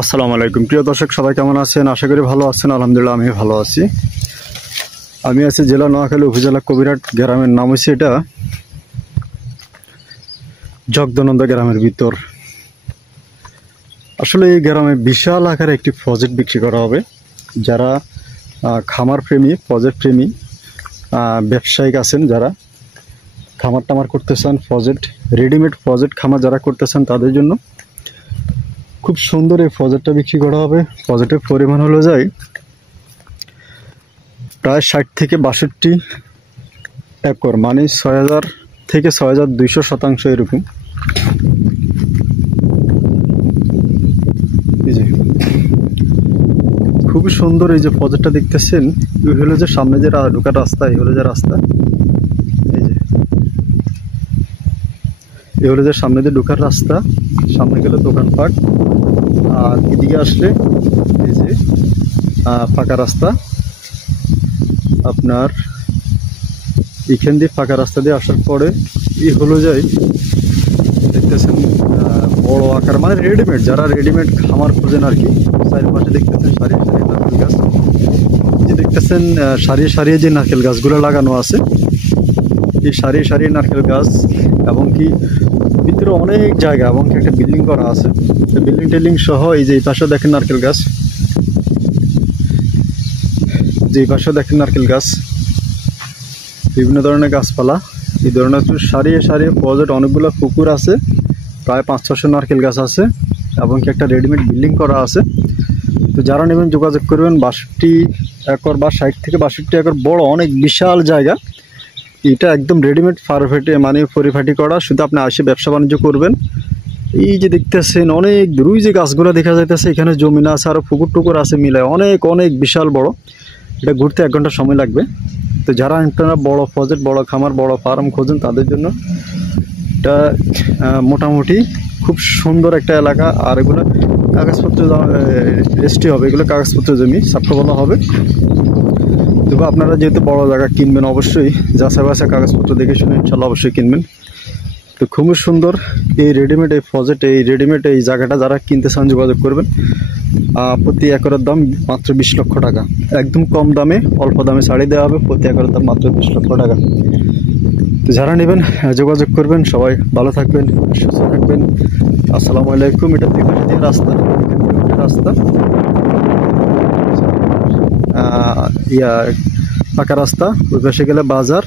আসসালামু আলাইকুম প্রিয় দর্শক, সবাই কেমন আছেন? আশা করি ভালো আছেন। আলহামদুলিল্লাহ আমি ভালো আছি। আমি আছি জেলা নোয়াখালী, উপজেলা কবিরহাট। গ্রামের নাম হচ্ছে এটা জগদানন্দ গ্রামের ভিতর। আসলে এই গ্রামে বিশাল আকারে একটি প্রজেক্ট বিক্রি করা হবে। যারা খামার প্রেমী, প্রজেক্ট প্রেমী, ব্যবসায়িক আছেন, যারা খামার টামার করতে চান, প্রজেক্ট রেডিমেড প্রজেক্ট খামার যারা করতে চান, তাদের জন্য খুব সুন্দর এই প্রজেক্টটা বিক্রি করা হবে। প্রজেক্টের পরিমাণ হলো যায় প্রায় 60 থেকে 62 একর, মানে 6000 থেকে 6200 শতাংশ এরকম। এই যে খুবই সুন্দর এই যে প্রজেক্টটা দেখতেছেন, এই হলো যে সামনে যে ঢোকার রাস্তা, এই হলো যে রাস্তা, এই যে এই হলো যে সামনে যে ঢোকার রাস্তা, সামনে গেলে দোকানপাট, আর এদিকে আসলে এই যে ফাঁকা রাস্তা। আপনার এখান দিয়ে ফাঁকা রাস্তা দিয়ে আসার পরে এই হলো যায় দেখতেছেন বড় আকার, মানে রেডিমেড, যারা রেডিমেড খামার খোঁজেন আর কি। চারিপাশে দেখতেছেন সারিয়ে সারিয়ে নারকেল গাছ, যে দেখতেছেন সারিয়ে সারিয়ে যে নারকেল গাছগুলো লাগানো আছে, এই সারিয়ে সারিয়ে নারকেল গাছ, এবং কি ভিতরে অনেক জায়গা, এবং কি একটা বিল্ডিং করা আছে। বিল্ডিং টেল্ডিং সহ এই যে এই পাশে দেখেন নারকেল গাছ, যে এই পাশে দেখেন নারকেল গাছ, বিভিন্ন ধরনের গাছপালা। এই ধরনের সারিয়ে সারিয়ে প্রজেক্ট, অনেকগুলো পুকুর আছে, প্রায় 500-600 নারকেল গাছ আছে, এবং কি একটা রেডিমেড বিল্ডিং করা আছে। তো যারা নেবেন যোগাযোগ করবেন। 62 একর বা 60 থেকে 62 একর, বড় অনেক বিশাল জায়গা। এটা একদম রেডিমেড পারফেক্টে, মানে পরিপাটি করা, শুধু আপনি এসে ব্যবসা বাণিজ্য করবেন। এই যে দেখতেছেন অনেক দূর যে গাছগুলো দেখা যাইতেছে, এখানে জমিন আছে, আরও পুকুর টুকুর আছে, মিলায় অনেক অনেক বিশাল বড়। এটা ঘুরতে 1 ঘন্টা সময় লাগবে। তো যারা আপনারা বড় প্রজেক্ট, বড় খামার, বড় ফার্ম খোঁজেন, তাদের জন্য এটা মোটামুটি খুব সুন্দর একটা এলাকা। আর এগুলো কাগজপত্র রেজিস্ট্রি হবে, এগুলো কাগজপত্র জমি, সাপ্টো বলা হবে। তবে আপনারা যেহেতু বড় জায়গা কিনবেন, অবশ্যই যাচাই বাছাই কাগজপত্র দেখে শুনে ইনশাল্লাহ অবশ্যই কিনবেন। তো খুবই সুন্দর এই রেডিমেড এই প্রজেক্ট, এই রেডিমেড এই জায়গাটা যারা কিনতে চান যোগাযোগ করবেন। প্রতি একরের দাম মাত্র 20 লক্ষ টাকা, একদম কম দামে, অল্প দামে ছাড়িয়ে দেওয়া হবে। প্রতি একরের দাম মাত্র 20 লক্ষ টাকা। তো যারা নেবেন যোগাযোগ করবেন। সবাই ভালো থাকবেন, সুস্থ থাকবেন। আসসালামু আলাইকুম। এটা দুই পাশে দিয়ে রাস্তা, রাস্তা পাকা রাস্তা, ওই পাশে গেলে বাজার,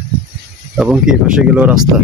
এবং কি এই পাশে গেলেও রাস্তা।